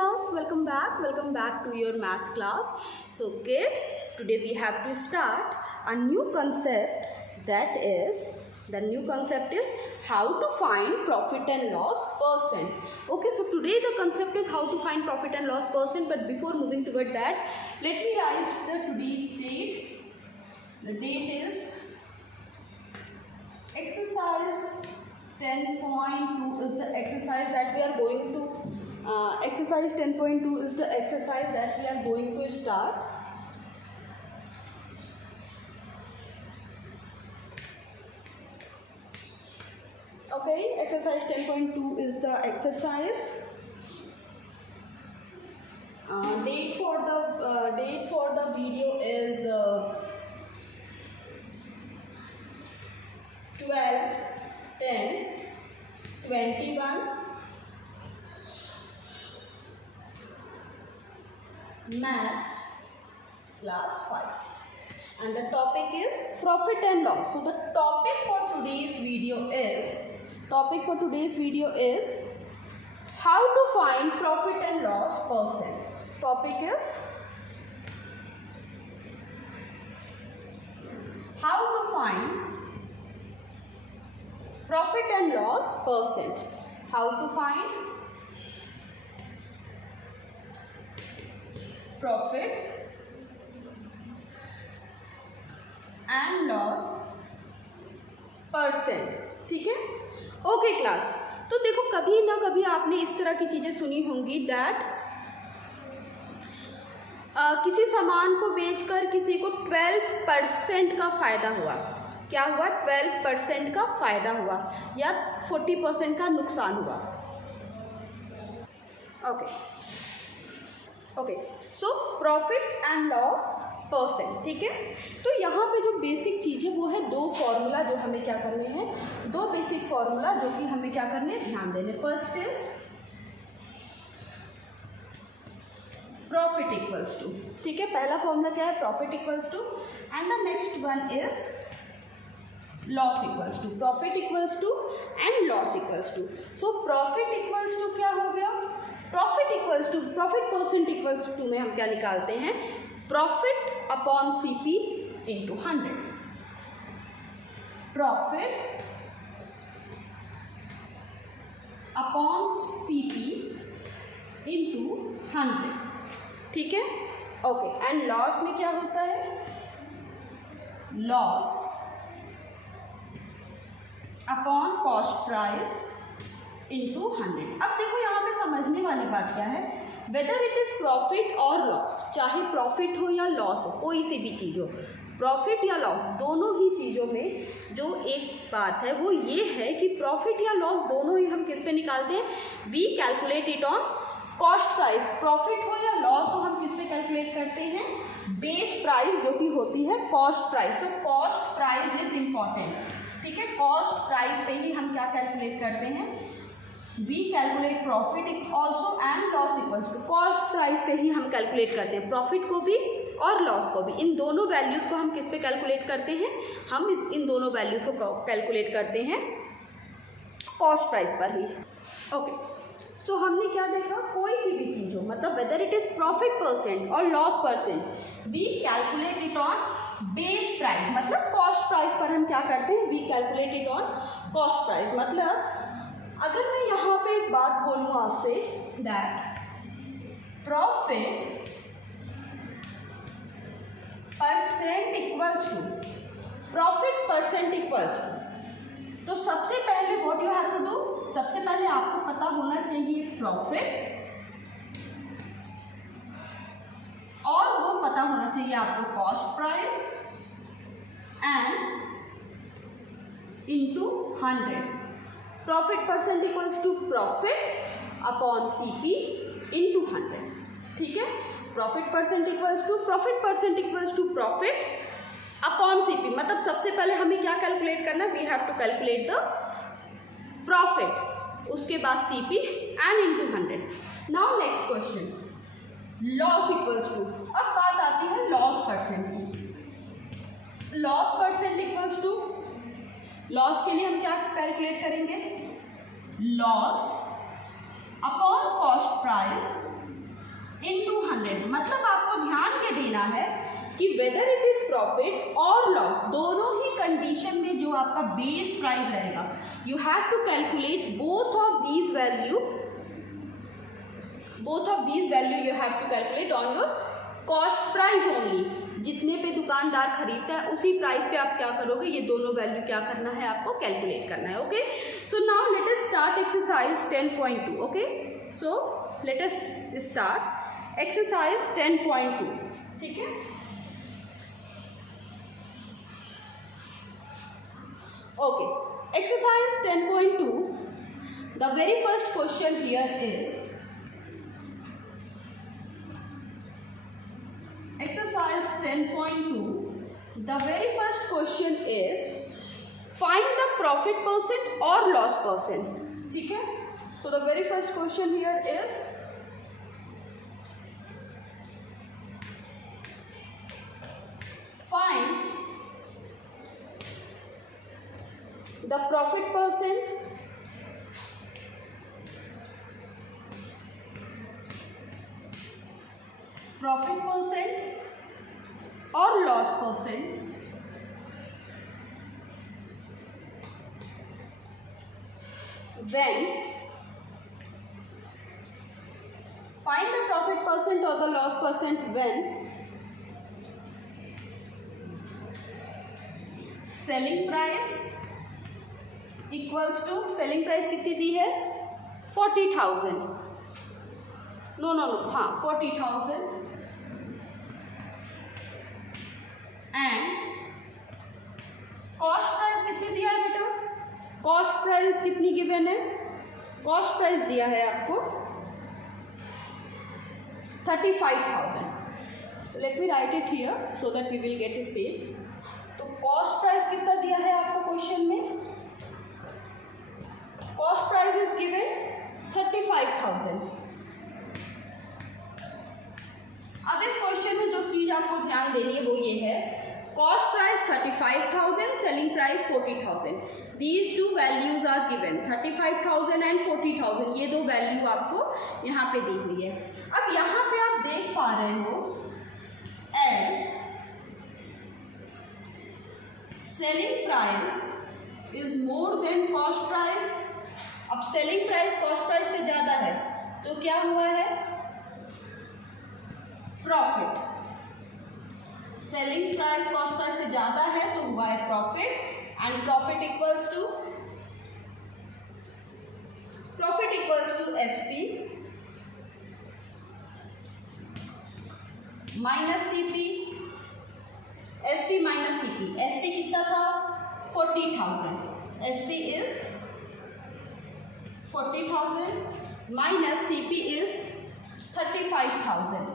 class, welcome back to your math class. So kids, today we have to start a new concept, that is, the new concept is how to find profit and loss percent. Okay, so today the concept is how to find profit and loss percent, but before moving toward that, let me write the today's date. The date is exercise 10.2 is the exercise that we are going to exercise 10.2 is the exercise that we are going to start. Okay, exercise 10.2 is the exercise. Date for the video is 12/10/21. Maths class 5, and the topic is profit and loss. So the topic for today's video is how to find profit and loss percent. Topic is how to find profit and loss percent. How to find profit and loss percent. ठीक है. Okay class, तो देखो कभी ना कभी आपने इस तरह की चीज़ें सुनी होंगी दैट किसी सामान को बेचकर किसी को 12% का फ़ायदा हुआ. क्या हुआ? 12% का फ़ायदा हुआ या 40% का नुकसान हुआ. Okay, so profit and loss percent. ठीक है. तो यहाँ पे जो बेसिक चीज़ है वो है दो फॉर्मूला जो हमें क्या करने हैं, दो बेसिक फॉर्मूला जो कि हमें क्या करने हैं, ध्यान देने. First is profit equals to. ठीक है, पहला फॉर्मूला क्या है, profit equals to, and the next one is loss equals to. Profit equals to and loss equals to. So profit equals to क्या हो गया, profit equals to, profit percent equals to में हम क्या निकालते हैं, profit upon CP into 100. Profit upon CP into 100. ठीक है. ओके, एंड लॉस में क्या होता है, loss upon cost price into 100. अब देखो यहाँ पे समझने वाली बात क्या है, वेदर इट इज़ प्रॉफिट और लॉस, चाहे प्रॉफिट हो या लॉस हो, कोई सी भी चीज़ हो, प्रॉफिट या लॉस, दोनों ही चीज़ों में जो एक बात है वो ये है कि प्रॉफिट या लॉस दोनों ही हम किस पे निकालते हैं, we calculate it on cost price. Profit हो या लॉस हो हम किस पे कैलकुलेट करते हैं, बेस प्राइस जो कि होती है कॉस्ट प्राइस. तो कॉस्ट प्राइस इज इम्पॉर्टेंट. ठीक है, कॉस्ट प्राइस पे ही हम क्या कैलकुलेट करते हैं, we calculate profit also and loss equals to. Cost price पे ही हम कैलकुलेट करते हैं प्रॉफिट को भी और लॉस को भी. इन दोनों वैल्यूज़ को हम किस पे कैलकुलेट करते हैं, हम इन दोनों वैल्यूज़ को कैलकुलेट करते हैं कॉस्ट प्राइस पर ही. ओके, तो हमने क्या देखा, कोई सी भी चीज़ हो, मतलब whether it is profit percent और loss percent, we calculate it on base price, मतलब कॉस्ट प्राइस पर हम क्या करते हैं, we calculate it on cost price. मतलब अगर मैं यहाँ पे एक बात बोलूँ आपसे that profit percent equals to, profit percent equals to, तो सबसे पहले what you have to do, सबसे पहले आपको पता होना चाहिए प्रॉफिट, और वो पता होना चाहिए आपको cost price and into 100. Profit percent equals to profit upon CP into 100. ठीक है, profit percent equals to profit upon CP, मतलब सबसे पहले हमें क्या कैलकुलेट करना है, we have to calculate the profit, उसके बाद CP and into 100. Now next question, loss equals to. अब बात आती है लॉस परसेंट की. Loss percent equals to, loss के लिए हम क्या कैलकुलेट करेंगे, लॉस अपॉन कॉस्ट प्राइस मतलब आपको ध्यान ये देना है कि वेदर इट इज प्रॉफिट और लॉस, दोनों ही कंडीशन में जो आपका बेस प्राइस रहेगा, you have to calculate both of these value you have to calculate on your cost price only. जितने पे दुकानदार खरीदता है उसी प्राइस पे आप क्या करोगे, ये दोनों वैल्यू क्या करना है, आपको कैलकुलेट करना है। Okay, so now let us start exercise 10.2। Okay, so let us start exercise 10.2। ठीक है, okay, exercise 10.2, the very first question here is exercise 10.2, the very first question is find the profit percent or loss percent। ठीक है, so the very first question here is find the profit percent or loss percent when find the profit percent or the loss percent when selling price equals to, selling price कितनी दी है, 40,000, no हाँ 40,000 and cost price कितनी दिया है बेटा, cost price कितनी given है, cost price दिया है आपको 35,000। Let me write it here so that we will get space. तो कॉस्ट प्राइस कितना दिया है आपको क्वेश्चन में, कॉस्ट प्राइस इज गिवन 35,000। अब इस क्वेश्चन में जो चीज आपको ध्यान देनी है वो ये है, cost price 35,000, selling price 40,000, these two values are given, 35,000 and 40,000, ये दो वैल्यू आपको यहाँ पे दी हुई है। अब यहाँ पे आप देख पा रहे हो as selling price is more than cost price. अब सेलिंग प्राइस कॉस्ट प्राइस से ज्यादा है तो क्या हुआ है, profit. Selling price cost price से ज्यादा है तो हुआ है profit, and profit equals to SP minus CP, SP minus CP. SP कितना था, 40,000, SP is 40,000 minus CP is 35,000,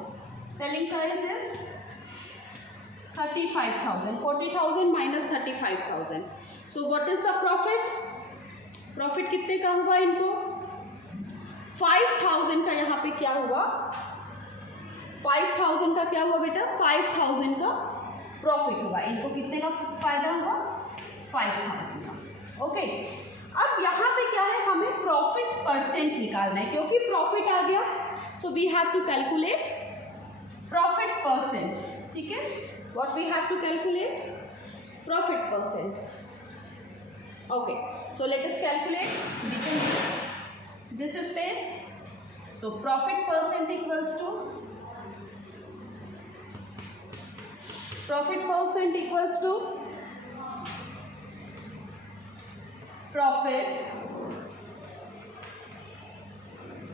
selling price is 35,000, 40,000 minus 35,000, so what is the profit, profit कितने का हुआ इनको, 5,000 का। यहाँ पे क्या हुआ, 5,000 का क्या हुआ बेटा, 5,000 का प्रॉफिट हुआ, इनको कितने का फायदा हुआ, 5,000 का। ओके, अब यहाँ पे क्या है, हमें प्रॉफिट परसेंट निकालना है, क्योंकि प्रॉफिट आ गया so we have to calculate profit percent. ठीक है, what we have to calculate, profit percent. Okay, so let us calculate this space. So profit percent equals to profit profit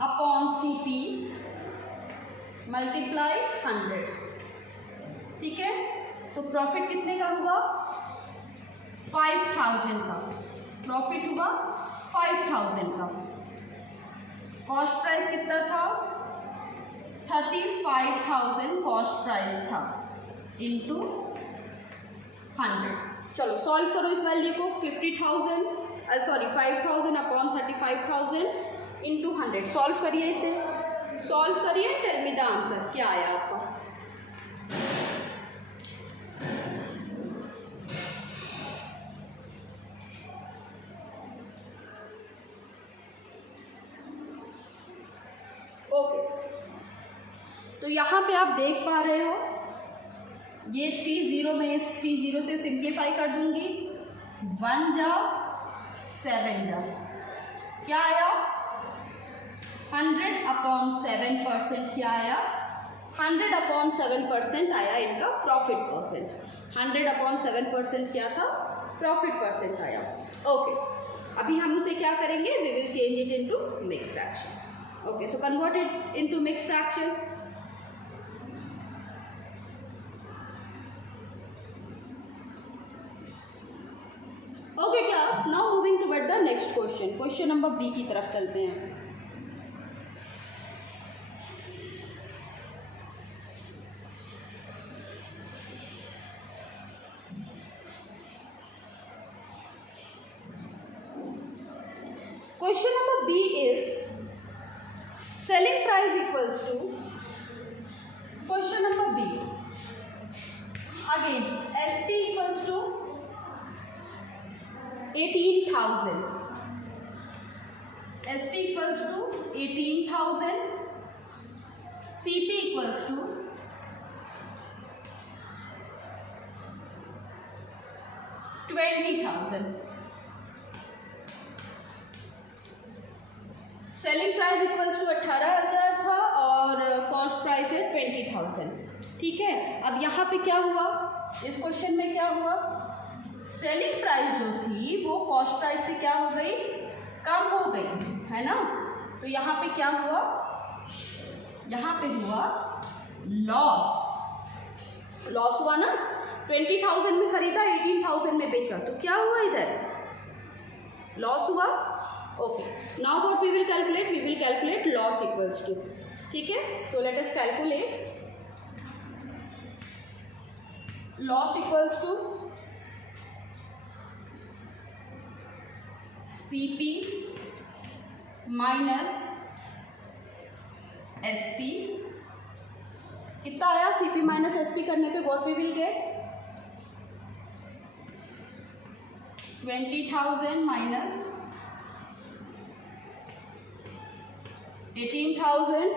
upon CP multiply 100। ठीक है, तो profit कितने का हुआ, 5,000 का profit हुआ, 5,000 का। कॉस्ट प्राइस कितना था, 35,000 कॉस्ट प्राइस था इंटू 100। चलो सॉल्व करो इस वैल्यू को, 5,000 अपॉन 35,000 इंटू 100। सॉल्व करिए इसे, सॉल्व करिए, टेल मी द आंसर क्या आया आपका। ओके, तो यहाँ पे आप देख पा रहे हो, ये 30 में 30 से सिंप्लीफाई कर दूंगी, 1 जा 7 जा, क्या आया 100/7%, क्या आया 100/7% आया इनका प्रॉफिट परसेंट। 100/7% क्या था, प्रॉफिट परसेंट आया। ओके, अभी हम उसे क्या करेंगे, we will change it into mix fraction. Okay, so convert it into mix fraction. Okay class, now moving toward the next question. Question number B की तरफ चलते हैं। Question number B is selling price equals to, question number B, again SP equals to 18,000, SP equals to 18,000, CP equals to 20,000। Selling price equals to 18,000 था और cost price है 20,000। ठीक है, अब यहाँ पे क्या हुआ, इस क्वेश्चन में क्या हुआ, सेलिंग प्राइस जो थी वो कॉस्ट प्राइस से क्या हो गई, कम हो गई, है ना। तो यहाँ पे क्या हुआ, यहाँ पे हुआ लॉस। लॉस हुआ ना, 20,000 में खरीदा, 18,000 में बेचा, तो क्या हुआ, इधर लॉस हुआ। Okay, now what we will calculate, we will calculate loss equals to, ठीक है। So let us calculate loss equals to CP minus SP। कितना आया CP माइनस SP करने पे, what we will get 20,000 minus 18,000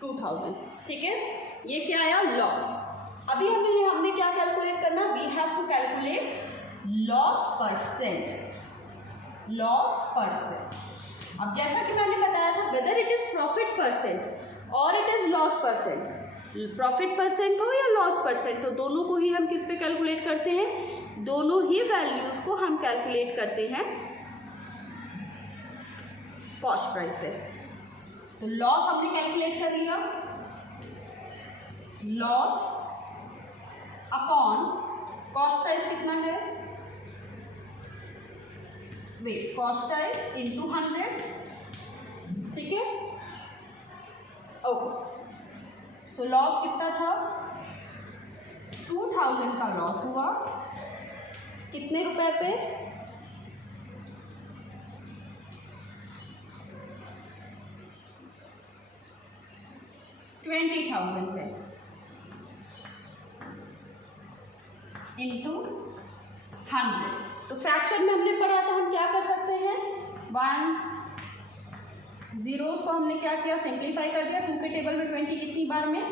2,000। ठीक है, ये क्या आया, लॉस। अभी हमने क्या कैलकुलेट करना, we have to calculate loss percent. Loss percent, अब जैसा कि मैंने बताया था, whether it is profit percent और it is loss percent, profit percent हो या लॉस परसेंट हो, दोनों को ही हम किस पे कैलकुलेट करते हैं, दोनों ही वैल्यूज को हम कैलकुलेट करते हैं कॉस्ट प्राइस पे। तो लॉस हमने कैलकुलेट कर लिया, लॉस अपॉन कॉस्ट प्राइस कितना है, वेट, कॉस्ट प्राइस इनटू 100, ठीक है। ओके, सो लॉस कितना था, 2,000 का लॉस हुआ, कितने रुपए पे, 20,000 पे, इंटू 100। तो फ्रैक्शन में हमने पढ़ा था, हम क्या कर सकते हैं, 1 जीरोस को हमने क्या किया, सिंप्लीफाई कर दिया। 2 के टेबल में 20 कितनी बार में,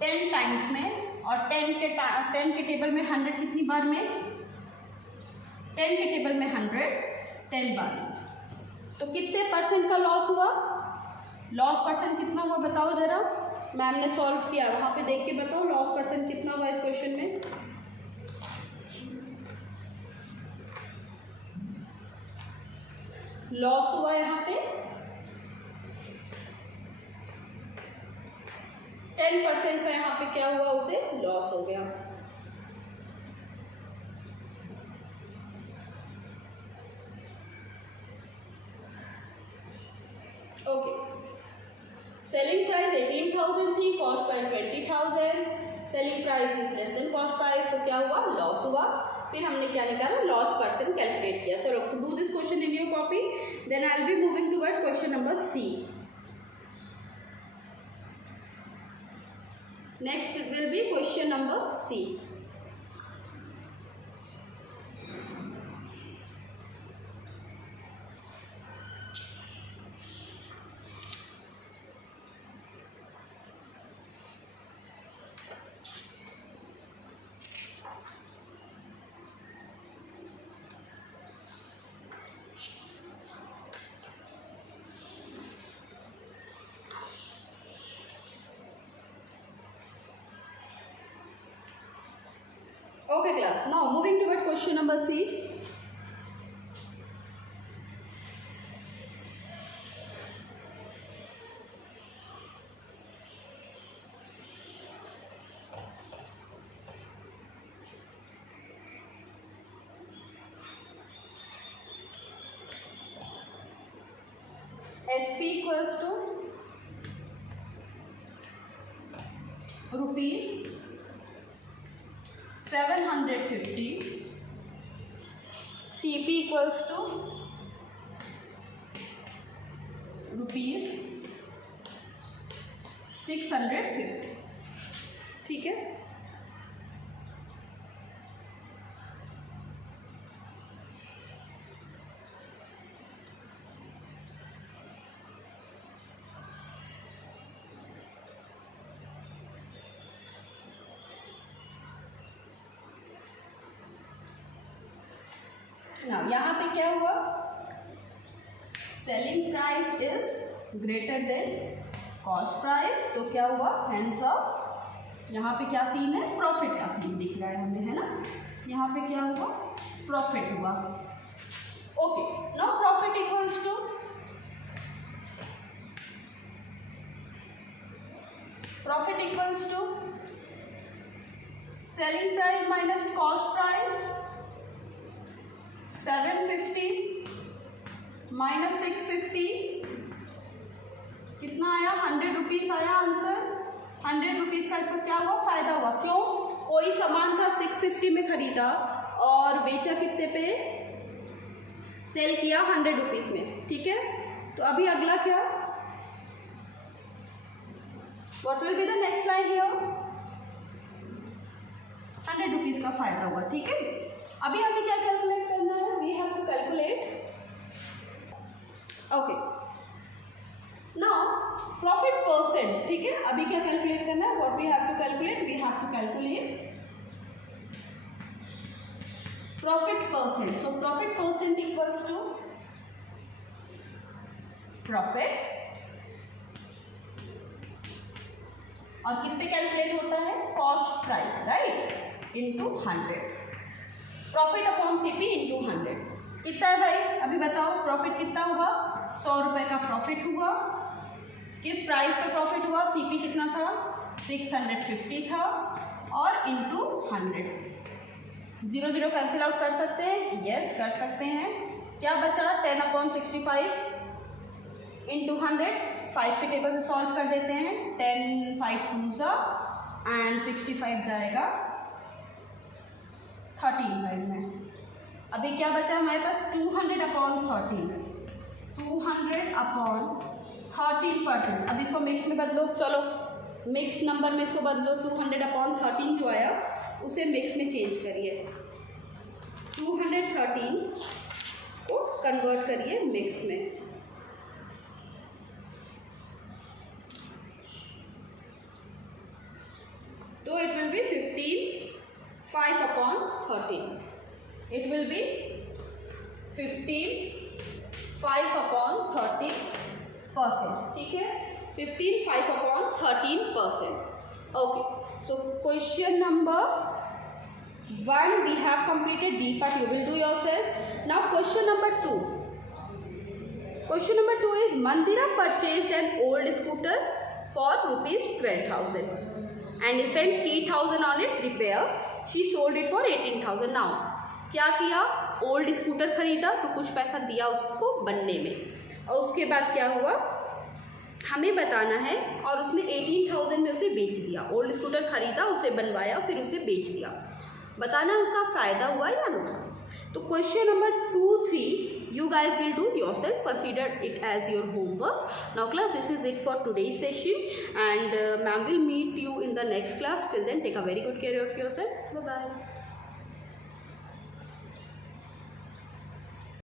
10 टाइम्स में, और 10 के टेबल में 100 कितनी बार में, 10 के टेबल में 100 10 बार में। तो कितने परसेंट का लॉस हुआ, लॉस परसेंट कितना हुआ बताओ जरा, मैम ने सॉल्व किया, वहाँ पे देख के बताओ लॉस परसेंट कितना हुआ इस क्वेश्चन में। लॉस हुआ यहाँ पे 10% का, यहाँ पे क्या हुआ, उसे लॉस हो गया। ओके, सेलिंग प्राइस 18,000 थी, cost price 20,000, selling price is less than cost price, तो क्या हुआ, लॉस हुआ। फिर हमने क्या निकाला, लॉस परसेंट कैलकुलेट किया। चलो do this question in your copy, then I will be moving toward question number C. Next will be question number C. Okay class, now moving toward question number C. SP equals to rupees 750, CP equals to rupees 650. ठीक है, now यहाँ पे क्या हुआ, selling price is greater than cost price, तो क्या हुआ, hence यहाँ पे क्या सीन है, प्रॉफिट का सीन दिख रहा है हमें, है ना। यहाँ पे क्या हुआ, प्रॉफिट हुआ। Okay, now profit equals to selling price minus cost price, 750 minus 650 कितना आया, 100 रुपीज़ आया आंसर। 100 रुपीज़ का इसको क्या हुआ, फायदा हुआ। क्यों, कोई सामान था 650 में खरीदा और बेचा कितने पे, सेल किया 100 रुपीज़ में, ठीक है। तो अभी अगला क्या, what will be the next line here, 100 rupees का फायदा हुआ, ठीक है। अभी हमें क्या कैलकुलेट करना है, we have to calculate, okay, now profit percent, ठीक है। अभी क्या कैलकुलेट करना है, what we have to calculate, we have to calculate profit percent. So profit percent equals to profit, और किस पे कैलकुलेट होता है, cost price, right, into 100, profit upon CP into 100। कितना है भाई, अभी बताओ, प्रॉफिट कितना हुआ, 100 रुपये का प्रॉफिट हुआ। किस प्राइस पे प्रॉफिट हुआ, सीपी कितना था, 650 था, और इंटू 100। 0 0 कैंसिल आउट कर सकते हैं, यस कर सकते हैं। क्या बचा, 10/65 इंटू 100, 5 के टेबल से सॉल्व कर देते हैं, 10 5 2 एंड 65 जाएगा 13 लाइन में। अभी क्या बचा हमारे पास, 200/13, 200/13%। अब इसको मिक्स में बदलो, चलो मिक्स नंबर में इसको बदलो, 200/13 जो आया उसे मिक्स में चेंज करिए, 213 को कन्वर्ट करिए मिक्स में, तो it will be 15 5/13, it will be 15 5/13%, ठीक है, 15 5/13%। Okay, so question number 1 we have completed, D part you will do yourself. Now question number 2. Question number 2 is Mandira purchased an old scooter for rupees 12,000 and spent 3,000 on its repair. She sold it for 18,000. Now क्या किया, old scooter खरीदा तो कुछ पैसा दिया उसको बनने में, और उसके बाद क्या हुआ हमें बताना है, और उसने 18,000 में उसे बेच दिया। ओल्ड स्कूटर खरीदा, उसे बनवाया, फिर उसे बेच दिया, बताना है उसका फ़ायदा हुआ या नुकसान। तो question number 2 3 you guys will do yourself, consider it as your homework. Now class, this is it for today's session, and ma'am will meet you in the next class. Till then, take a very good care of yourself. Bye bye.